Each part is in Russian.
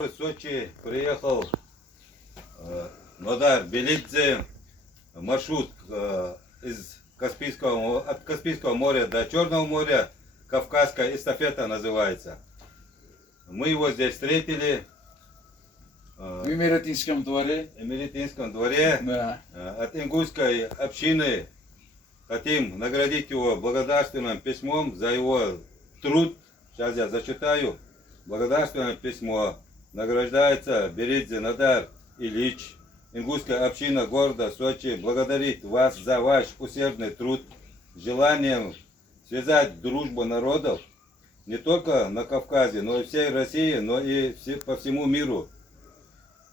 В Сочи приехал Нодар Белидзе, маршрут от Каспийского моря до Черного моря, Кавказская эстафета называется. Мы его здесь встретили В Эмиратинском дворе. Да. От ингушской общины. Хотим наградить его благодарственным письмом за его труд. Сейчас я зачитаю. Благодарственное письмо. Награждается Белидзе Нодар Ильич. Ингушская община города Сочи благодарит вас за ваш усердный труд, желанием связать дружбу народов не только на Кавказе, но и всей России, но и по всему миру.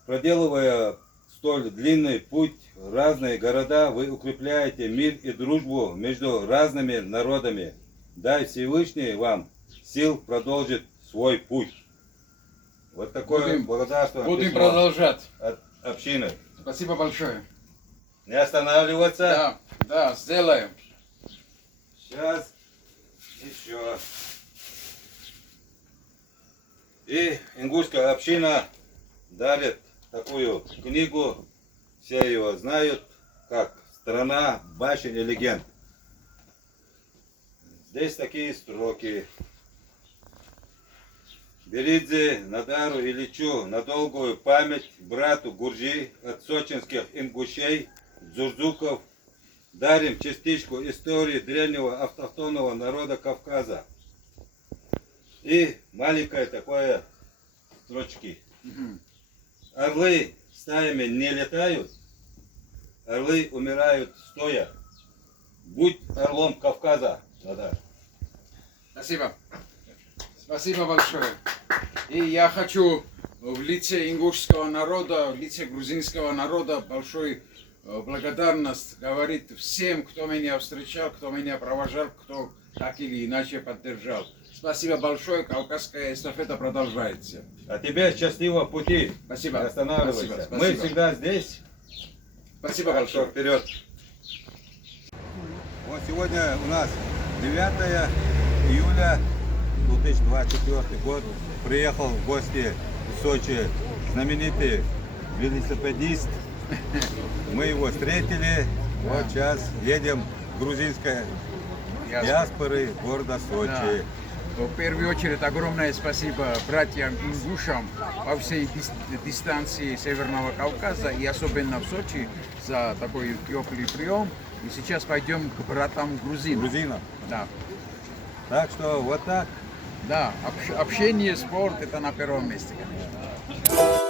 Проделывая столь длинный путь в разные города, вы укрепляете мир и дружбу между разными народами. Дай Всевышний вам сил продолжить свой путь. Вот такое благодарственное Будем письмо продолжать. от общины. Спасибо большое. Не останавливаться. Да, сделаем. Сейчас еще. И ингушская община дарит такую книгу, все ее знают, как «Страна башен и легенд». Здесь такие строки. Белидзе Нодару Ильичу на долгую память брату Гуржи от сочинских ингушей, дзурзуков, дарим частичку истории древнего автохтонного народа Кавказа. И маленькое такое строчки. Орлы стаями не летают, орлы умирают стоя. Будь орлом Кавказа, Надар. Спасибо. Спасибо большое. И я хочу в лице ингушского народа, в лице грузинского народа большой благодарность говорить всем, кто меня встречал, кто меня провожал, кто так или иначе поддержал. Спасибо большое, Кавказская эстафета продолжается. А тебе счастливого пути. Спасибо. Не останавливайся. Спасибо. Мы всегда здесь. Спасибо большое. Вперед. Вот сегодня у нас 9 июля 2024 год. Приехал в гости в Сочи знаменитый велосипедист. Мы его встретили. Вот сейчас едем в грузинской диаспоры города Сочи. Да. В первую очередь огромное спасибо братьям ингушам по всей дистанции Северного Кавказа и особенно в Сочи за такой теплый прием. И сейчас пойдем к братам грузинам. Да. Так что вот так. Да, общение, спорт это на первом месте, конечно.